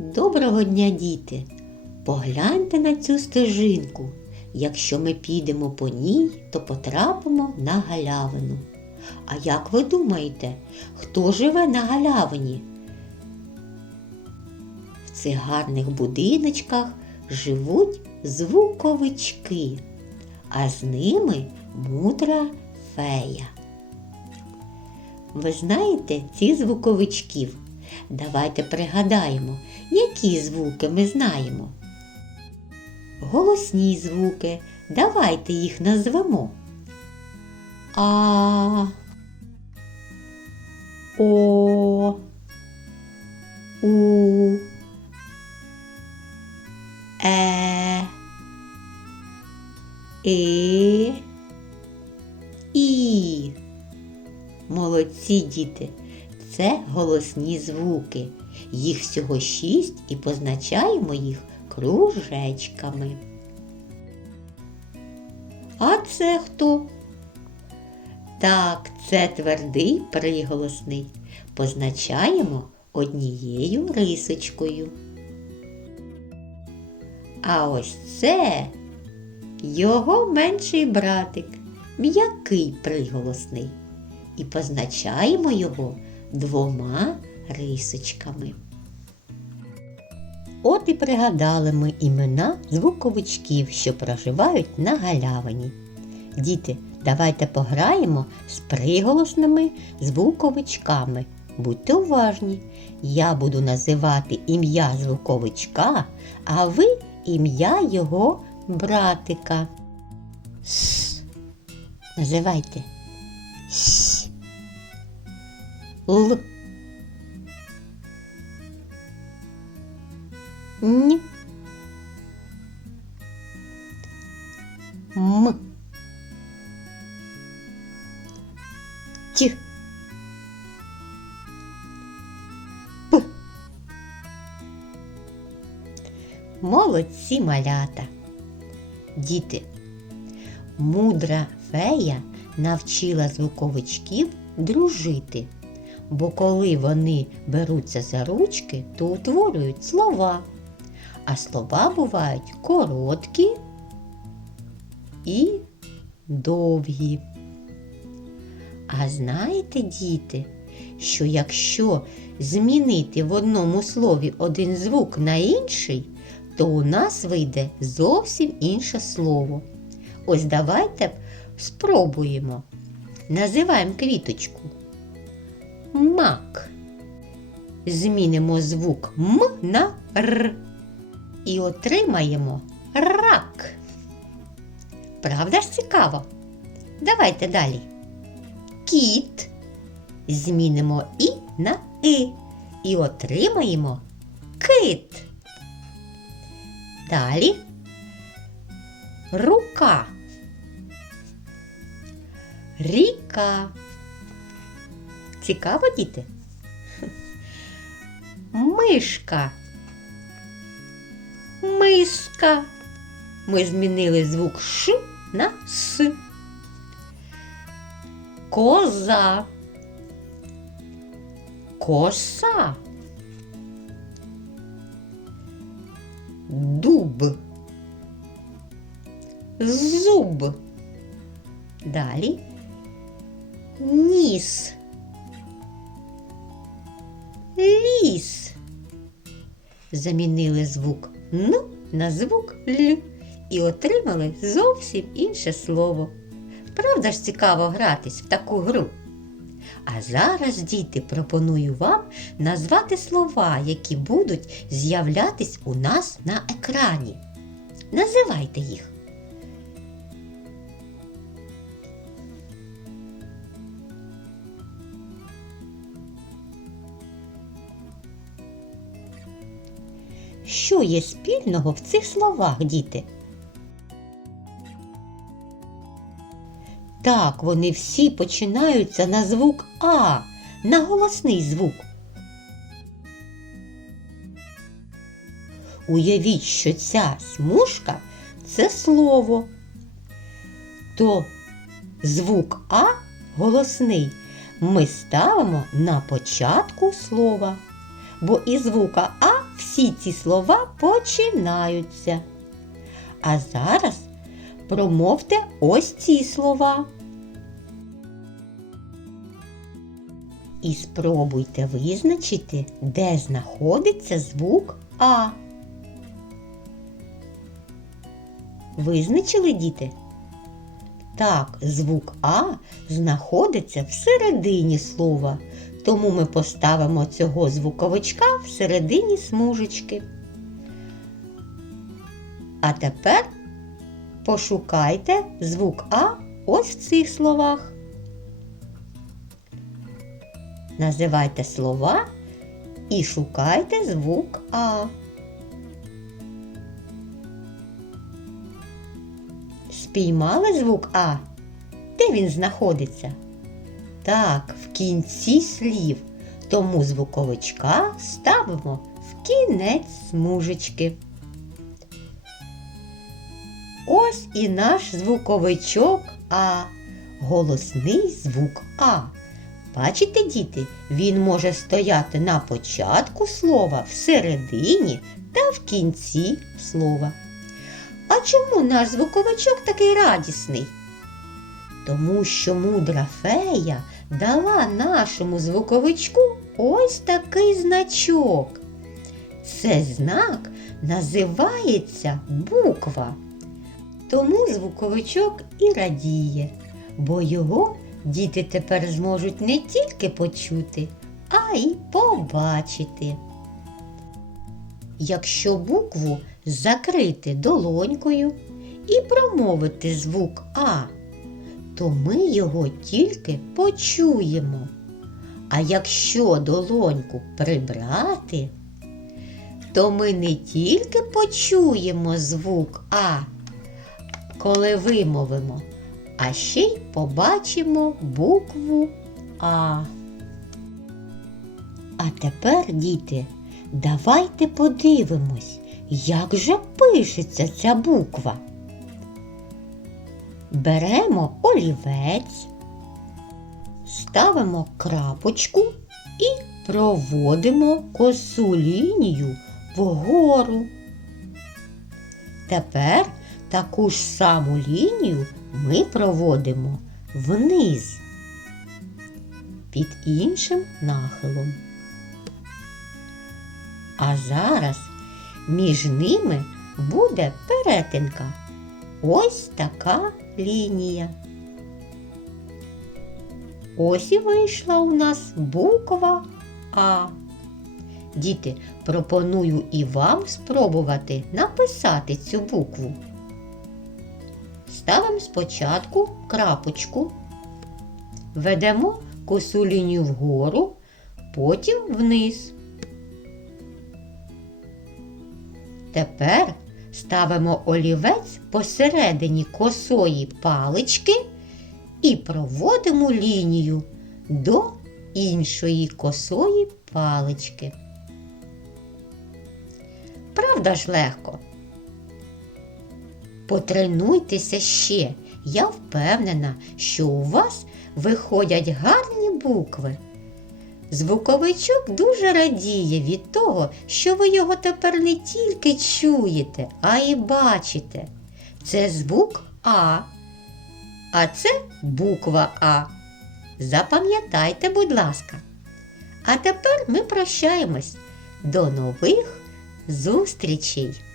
Доброго дня, діти! Погляньте на цю стежинку. Якщо ми підемо по ній, то потрапимо на галявину. А як ви думаєте, хто живе на галявині? В цих гарних будиночках живуть звуковички, а з ними мудра фея. Ви знаєте цих звуковичків? Давайте пригадаємо, які звуки ми знаємо. Голосні звуки. Давайте їх назвемо. А. О. У. Е. І. І. Молодці діти. Це голосні звуки. Їх всього шість і позначаємо їх кружечками. А це хто? Так, це твердий приголосний. Позначаємо однією рисочкою. А ось це його менший братик, м'який приголосний. І позначаємо його двома рисочками. От і пригадали ми імена звуковичків, що проживають на галявині. Діти, давайте пограємо з приголосними звуковичками. Будьте уважні. Я буду називати ім'я звуковичка, а ви ім'я його братика. С. Називайте. Л. Н. М. Т. П. Молодці малята. Діти. Мудра фея навчила звуковичків дружити, бо коли вони беруться за ручки, то утворюють слова а слова бувають короткі і довгі. А знаєте, діти, що якщо змінити в одному слові один звук на інший, то у нас вийде зовсім інше слово. Ось давайте спробуємо. Називаємо квіточку. Мак. Змінимо звук М на Р і отримаємо рак. Правда ж цікаво? Давайте далі. Кіт. Змінимо і на и і отримаємо кит. Далі рука. Ріка. Цікаво, діти? Мишка миска. Ми змінили звук Ш на С. Коза. Коса. Дуб. Зуб. Далі ніс. Ліс. Замінили звук Н на звук Л і отримали зовсім інше слово. Правда ж цікаво гратись в таку гру? А зараз, діти, пропоную вам назвати слова, які будуть з'являтись у нас на екрані. Називайте їх. Що є спільного в цих словах, діти? Так, вони всі починаються на звук А, на голосний звук. Уявіть, що ця смужка це слово. То звук А голосний ми ставимо на початку слова. бо із звука А всі ці слова починаються. А зараз промовте ось ці слова. І спробуйте визначити, де знаходиться звук А. Визначили діти? Так, звук А знаходиться всередині слова, тому ми поставимо цього звуковичка всередині смужечки. А тепер пошукайте звук А ось в цих словах. Називайте слова і шукайте звук А. Спіймали звук А? Де він знаходиться? Так, в кінці слів. Тому звуковичка ставимо в кінець смужечки. Ось і наш звуковичок А. Голосний звук А. Бачите, діти, він може стояти на початку слова, всередині та в кінці слова. А чому наш звуковичок такий радісний? Тому що мудра фея дала нашому звуковичку ось такий значок. Це знак називається буква. Тому звуковичок і радіє, бо його діти тепер зможуть не тільки почути, а й побачити. Якщо букву закрити долонькою і промовити звук А, то ми його тільки почуємо. А якщо долоньку прибрати, то ми не тільки почуємо звук А, коли вимовимо, а ще й побачимо букву А. А тепер, діти, давайте подивимось, як же пишеться ця буква. Беремо олівець, ставимо крапочку і проводимо косу лінію вгору. Тепер таку ж саму лінію ми проводимо вниз під іншим нахилом. А зараз між ними буде перетинка. Ось така лінія. Ось і вийшла у нас буква А. Діти, пропоную і вам спробувати написати цю букву. Ставимо спочатку крапочку, ведемо косу лінію вгору, потім вниз. Тепер ставимо олівець посередині косої палички і проводимо лінію до іншої косої палички. Правда ж легко? Потренуйтеся ще. Я впевнена, що у вас виходять гарні букви. Звуковичок дуже радіє від того, що ви його тепер не тільки чуєте, а й бачите. Це звук А, а це буква А. Запам'ятайте, будь ласка. А тепер ми прощаємось. До нових зустрічей!